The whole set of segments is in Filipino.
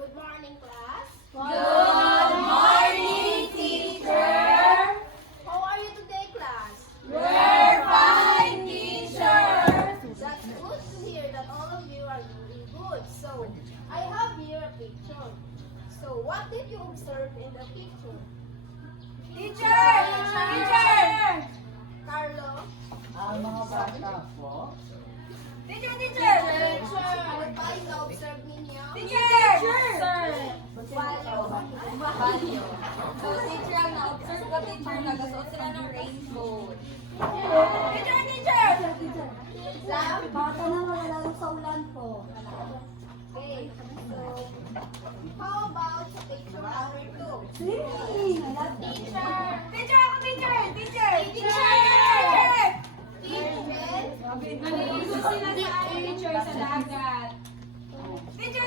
Good morning, class. Good morning, teacher. How are you today, class? We're fine, teacher. That's good to hear that all of you are doing good. So, I have here a picture. So, what did you observe in the picture? Teacher! Carlo? Mga bata po. Teacher! Ano pa yung na-observe ninyo? Value. So, teacher, ang na-observe ko, teacher, nagasuot sila ng rainbow. Teacher! Sam? Bata na wala sa ulan po. Okay. So, how about sa picture number 2? Swimming! I love Teacher! Teacher! Naliligo sila sa teacher sa dagat. Teacher!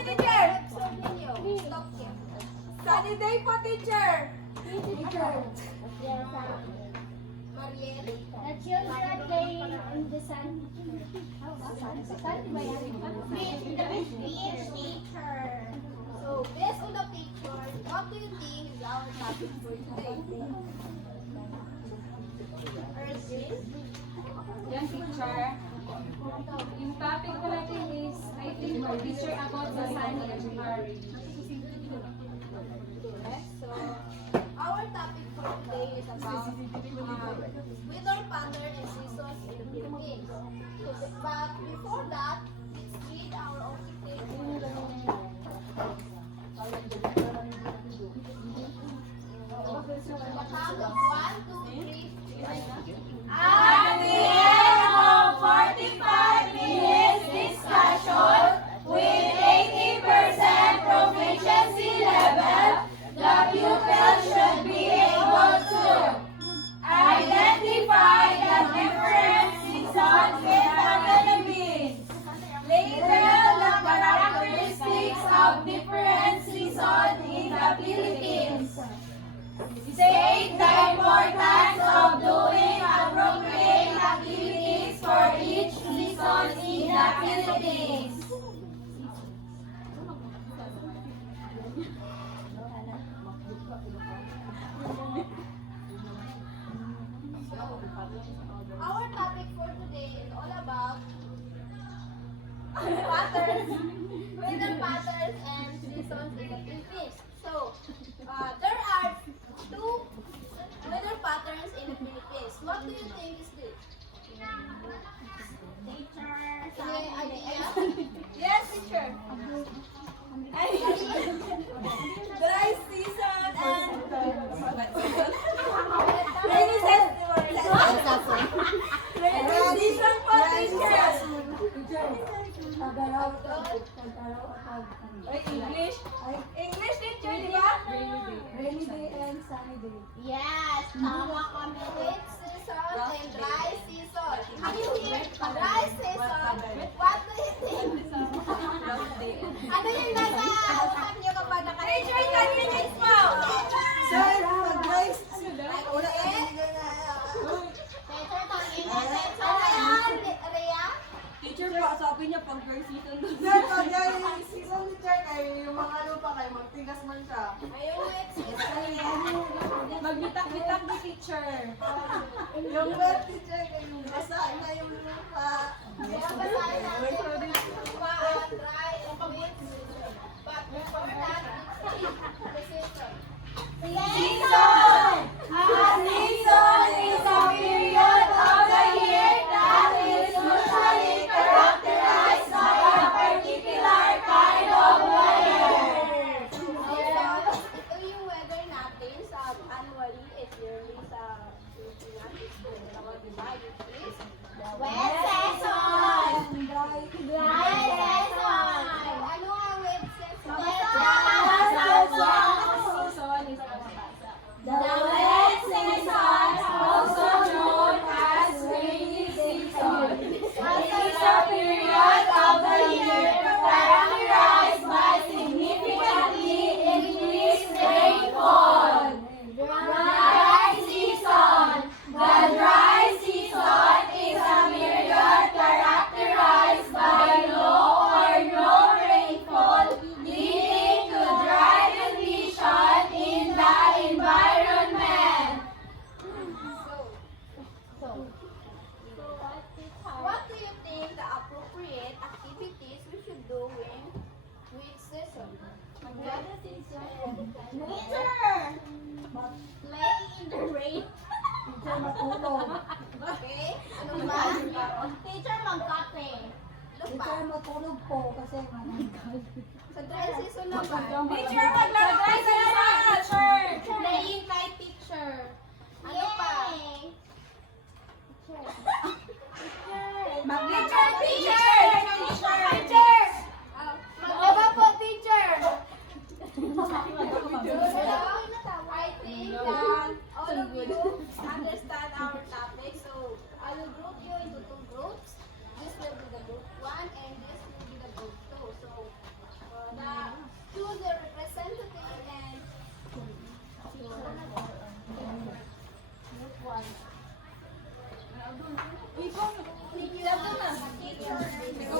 Observe ninyo. Stop here. Sunny day po, teacher! Teacher. Mariel? The children playing in the sun. Sun ba yan? Beach teacher. So, based on the picture, what do you think is our topic for today? Earthling? Yan, teacher. Yung topic ko natin is, I think, teacher about the sunny and rain. So, our topic for today is about weather pattern and seasons in the Philippines. So, but before that, let's read our occupation. The count of 1, 2, 3. At the end of 45 minutes discussion with 80% proficiency level, the pupil should be able to identify the different seasons in the Philippines, label the characteristics of different seasons in the Philippines, state the importance of doing appropriate activities for each season in the Philippines. Our topic for today is all about patterns, weather patterns and seasons in the Philippines. So, there are two weather patterns in the Philippines. What do you think is this? Any idea? Yes, teacher. Dry season and rainy season. Rainy season po, teacher. Ay, English. English teacher, di ba? Rainy day and sunny day. Yes, tama kami. Wet season and dry season. Can you hear? Dry season. What do you think? Ano yung nasa utak niyo kapag naka-rainy? Teacher, 10 minutes po. Sir, dry season. Rhea? Teacher po, sabi niya pag dry season doon. Sir, pag yung season ni Sir, ay yung mga ano pa kayo, magtigas man siya. Ayun, wet season. Magbitak-bitak ni teacher. Yung wet teacher, ay yung basa na yung lupa. Kaya basahin natin lupa, dry, and wet season. But before that, let's see the season. Season! A season is a period of the year that is usually characterized by a particular kind of weather. Ito yung weather natin sa annually and yearly sa Pilipinas. Diba? Which is Wet season! Dry. Dry season! Teacher! Playing in the rain. Teacher matulog. Okay? Ano ba? Teacher magkape. Ano pa? Teacher matulog po kasi Sa dry season naman. Teacher, maglaro tayo sa church! Playing kay teacher. Ano pa? Teacher! Teacher! Maglaba po, teacher! I think that all of you understand our topic. So, I will group you into two groups. This will be the group 1 and this will be the group 2. So, choose your representative and group 1. Ikaw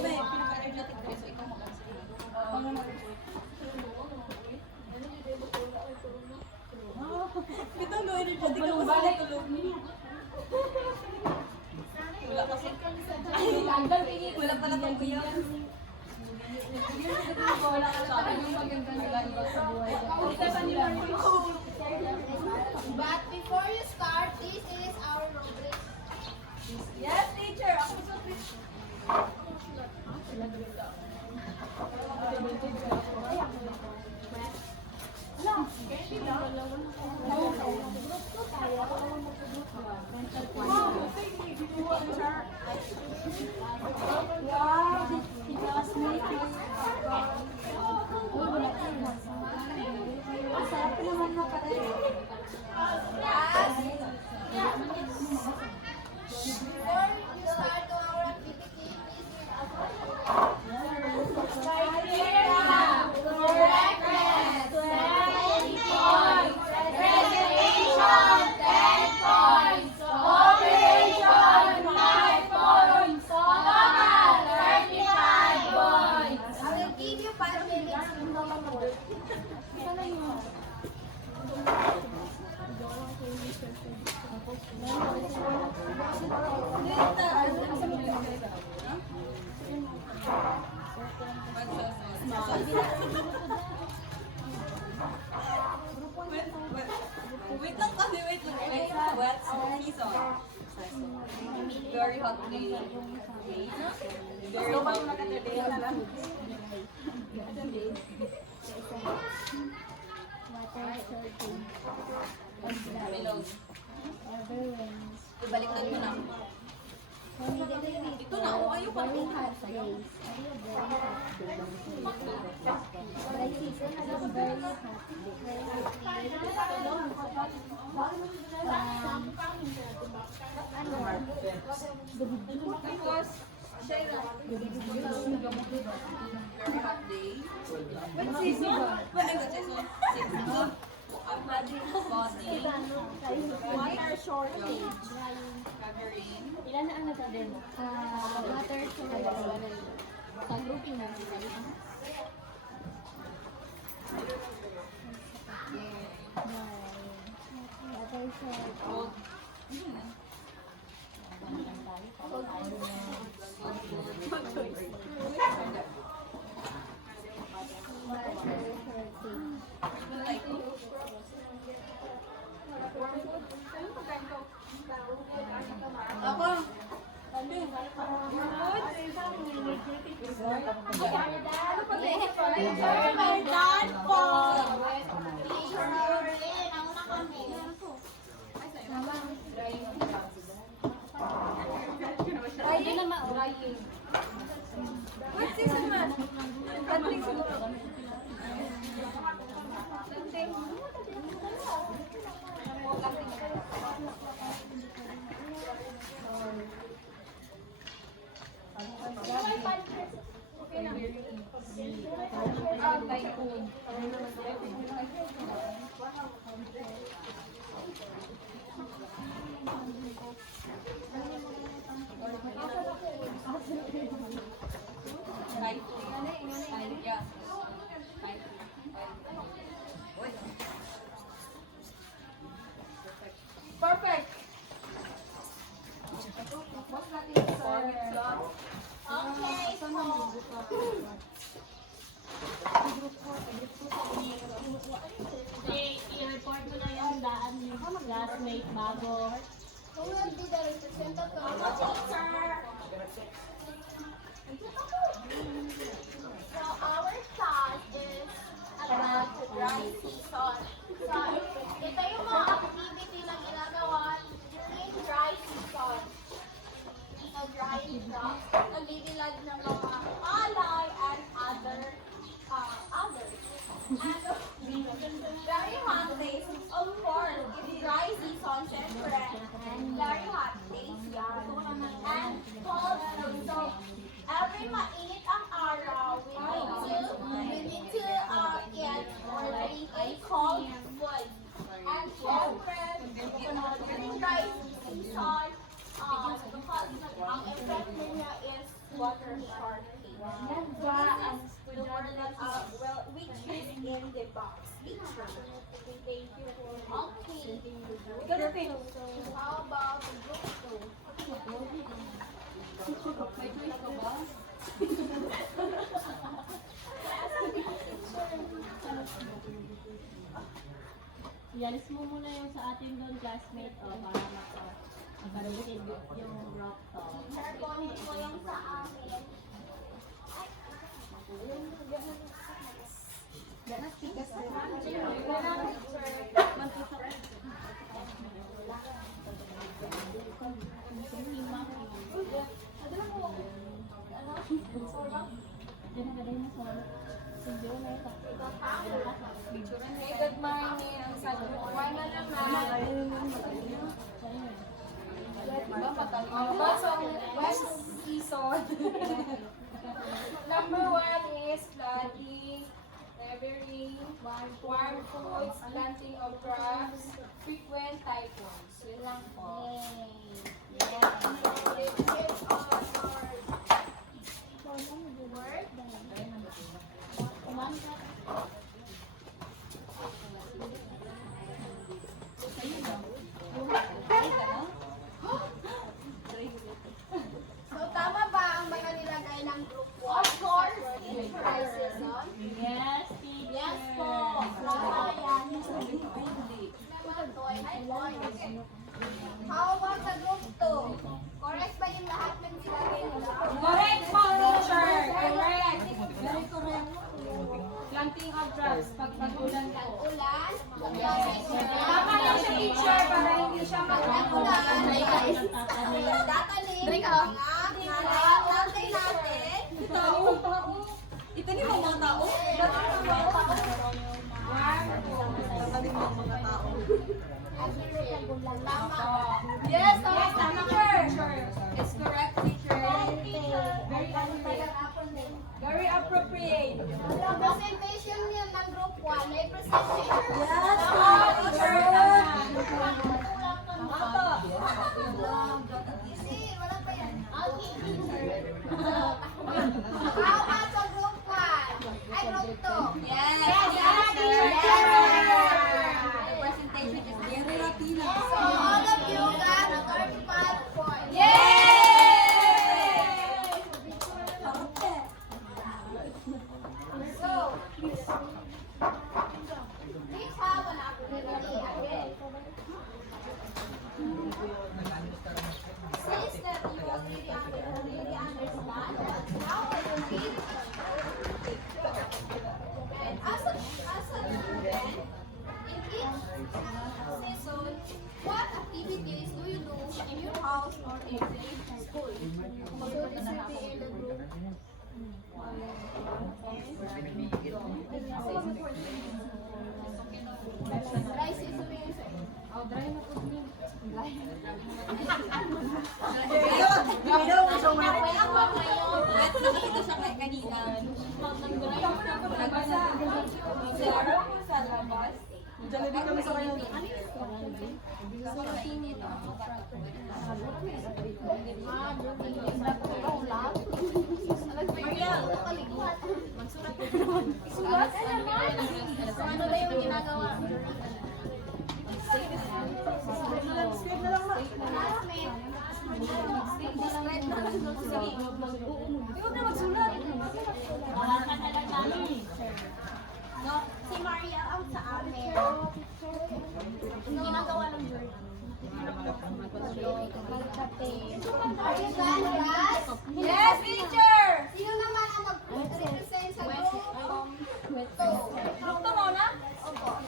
ba, pinaka-energetic ko, so ikaw mag-answer. Ito no, energetic ako sa tulog. Wala kasi. Wala pala tong kuya. Wala ka sa akin yung magandang nagagawa sa buhay. But before you start, this is our rubric. Yes, teacher. Ako sa Masarap naman na pala. Before you start to our activity, please read I will give you 5 minutes to Wait lang kami, wait lang. Wait, wet season. Very hot day. Very hot day. Melon. Ibaliktad mo na. Ito na, oh, ayaw pa. Tapos, very hot day. What season? What season? Season. Body. water shortage. Covering. Ilan na ang nagka-demo? Water shortage. Sa grouping na sila. Water shortage. Cold. Ako. God po! Teacher Maureen, nauna kami. Hindi na ma-drying. What season man? Kanting siguro. Perfect. Okay, so Who will be the representative of the teacher? So our class is about the dry season. So ito yung mga activity na ginagawa during dry season. So dry season, naglililag ng mga alay and others. And very hot days, of course, it's dry season, syempre. Very hot days, yan. And cold days. So, every mainit ang araw, we need to get or drink a cold food. And syempre, during dry season, ang effect niya is water shortage. The word that which is in the box. Picture. Thank you for okay. How about the group 2? May choice ka ba? Yalis mo muna yung sa ating doon classmate para makaparusin yung rock to. Sir, kunin ko yung sa amin. Hey, good morning. Ang sabi ko, why na naman? West season. Number 1 is planting, laboring, warm foods, planting of crops, frequent typhoons. Yun lang po. So, tama ba ang mga nilagay ng group 1? Of course, in dry season. Yes, teacher. Yes po. Tama yan. How about the group 2? Correct ba yung lahat ng nilagay nila? Correct po, teacher. Correct. Very correct. Planting of crops, pagpagulan po. Ulan. Tama lang siya, teacher, para hindi siya Ulan. mag-ulan. Dataling. Nalagay natin. Ito ni mga tao. Yes, tama, teacher. It's correct, teacher. Very appropriate. Ang presentation niya ng group 1, may presentation. Yes, Teacher. Easy, wala pa yan. How about the group 1? Ay, group 2. Yes. Yes. The presentation is very Latina. So, all of you got 35 points. Yay! So, please have an opportunity again. Since that you already understand, now I will read. And as a student, in each season, what activities do you do in your house or in the school? So this will be in the group. Dry season yung sa'yo. Wet na ito siya kanina. Sa labas. Diyan kami sa kayo. Sulat ka naman. So ano ba yung ginagawa? No, si Maria ang sa amin. Ang ginagawa ng bird. Are you done, guys? Yes, teacher! Sino naman ang mag-represent sa group? Group to muna? Opo.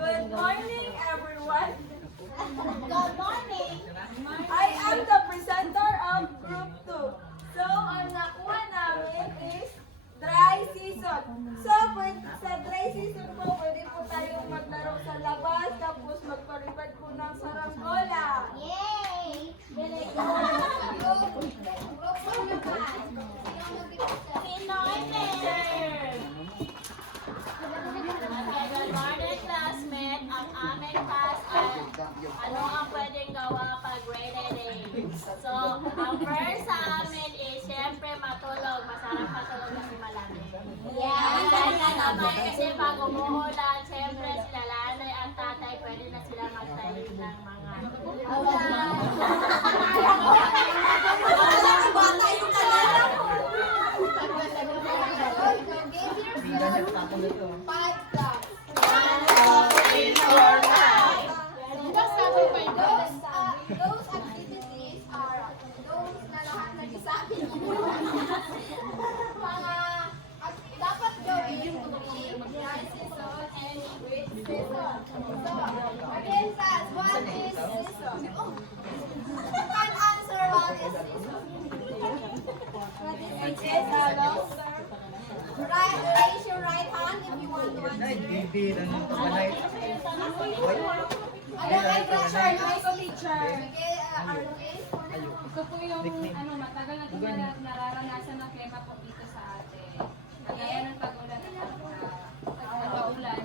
Good morning, everyone. Good morning. I am the presenter of Group 2. So, ang nakuha namin is dry season. So, sa dry season po, pwede po tayong maglaro sa labas, tapos magpalipad po ng saranggola. Yay! Group naman. Sino Good morning, classmate. Ang aming class ay ano ang pwedeng gawa pag rainy day. So, ang first sa amin is siyempre matulog. Masarap matulog kasi malamig. Ang ganda naman kasi pag umuulan, siyempre sila nanay at tatay pwede na sila magtayo ng mga Those activities are those na lahat na sabi niyo. Mga dapat gawin during dry season and wet season. So, again, class, what is season? Who can answer what is season? It is a long term. Raise your right hand if you want to answer. Ay, pressure, no? Ito, teacher. Okay, Arlene. Ito po yung matagal na ito nararanasan ng klima po dito sa atin. Kagaya ng pag-ulan at pag-ulan.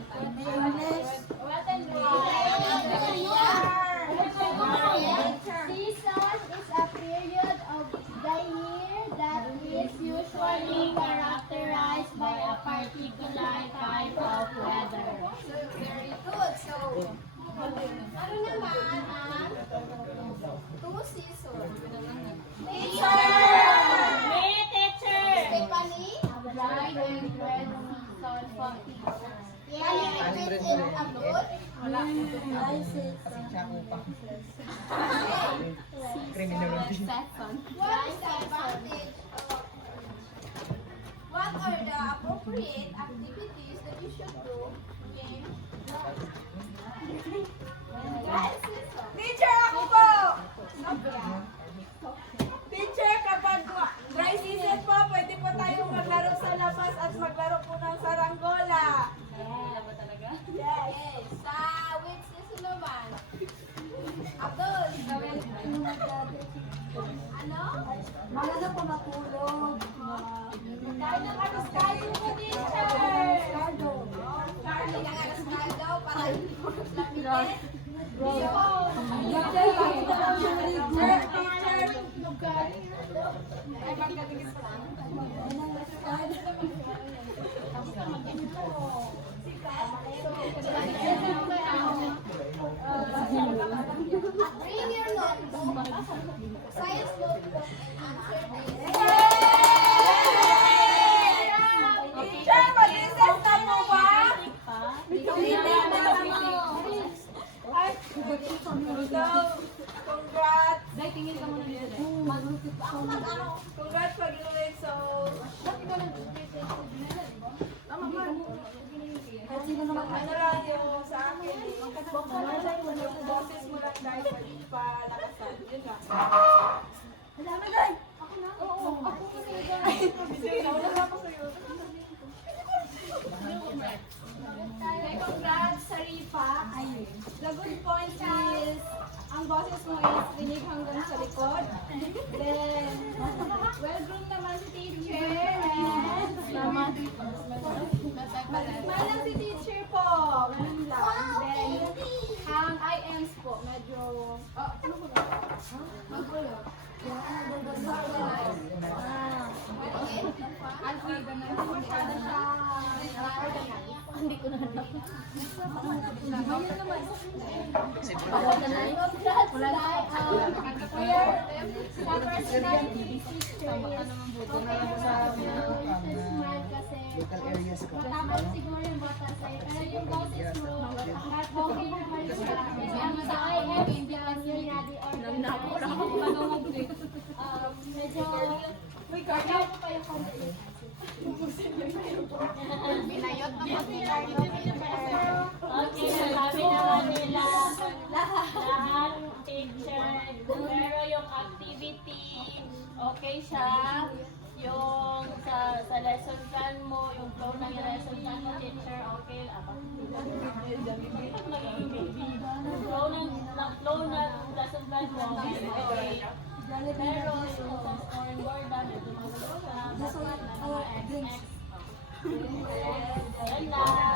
Season is a period of the year that is usually characterized by a particular type of weather. So, very good. So, ano naman ang two seasons? Teacher! Me, teacher! Stephanie? Dry and wet season for teachers. Can you repeat it abroad? What is the advantage of what are the appropriate activities that you should do in dry season? Teacher, ako po! Teacher, kapag dry season po, pwede po tayong maglaro sa labas at maglaro po ng saranggola. Yes. Sa which season naman? Abdul. Ano? Maganda po matulog. Dahil ng alas-kaldo mo, teacher. Dahil ng alas-kaldo para hindi mo naglamit. Bring your notebook, science notebook, and answer this. Teacher, mag-recess na po ba? So, congrats! Congrats pag-ulit. So, ano lang yung sa akin, yung boses mo lang dahil pwede pa nakasan. Yun lang. Okay, congrats sa Rifa. The good point is, ang boses mo is rinig hanggang sa likod. Then, well-groomed naman si teacher. And, malang si teacher po. Ganun lang. Then, ang IMs po, medyo, ano po ba? Magulo. Hindi ko na Congrats, sa personality teacher is okay na smile kasi local areas ka. matapos siguro yung bata sa'yo. Pero yung boses mo, okay naman siya. Sa IF, hindi lang yun yadi or medyo kaya mo pa yung conversation. Binayot na po si Carlo. Okay, sabi naman nila lahat teacher, pero yung activity, okay siya. Yung sa lesson plan mo, yung flow ng lesson plan mo, teacher, okay. Flow ng lesson plan mo, okay. Pero yung sa scoreboard, medyo magulo siya. Dapat na mga XX. Yan lang.